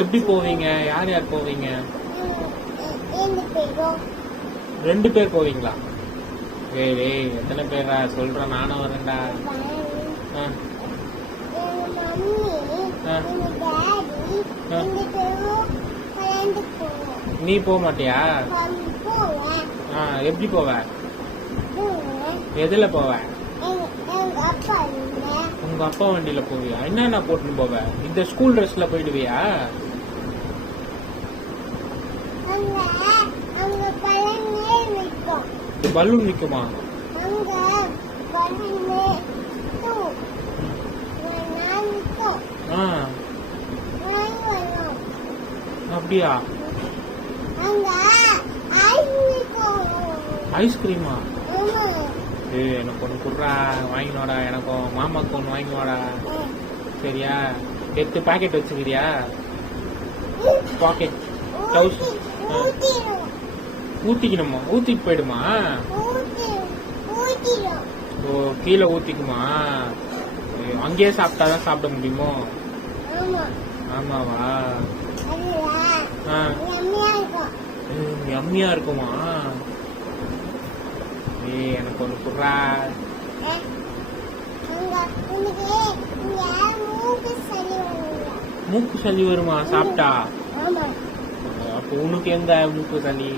எப்படி போவீங்க? யார் யார் போவீங்க? 2 பேர் போவீங்களா? ஏய் எத்தனை பேரா சொல்ற? நானும் வரேன்டா. நீ போக மாட்டியா? எப்படி போவ? எதுல போவ? உங்க அப்பா வண்டியில போவியா? என்னென்ன போட்டுன்னு போவ? இந்த ஸ்கூல் ட்ரெஸ்ல போயிடுவியா? பலூன் நிக்குமா? அப்படியா? ஐஸ்கிரீமா? எனக்கு ஒன்று குடுறா, வாங்கினோடா. எனக்கும் மாமாக்கு ஒன்று வாங்கினோடா. சரியா? எடுத்து பாக்கெட் வச்சுக்கிறியா? பாக்கெட் ஊத்திக்கணுமா? ஊத்திட்டு போயிடுமா? ஓ, கீழே ஊத்திக்குமா? அங்கேயே சாப்பிட்டாதான் சாப்பிட முடியுமோ? ஆமாவா? யம்மியா இருக்குமா? எனக்கு ஒன்று குடுறா. மூக்கு சளி வருமா சாப்பிட்டா? அப்ப உனக்கு எங்க மூக்கு சளி?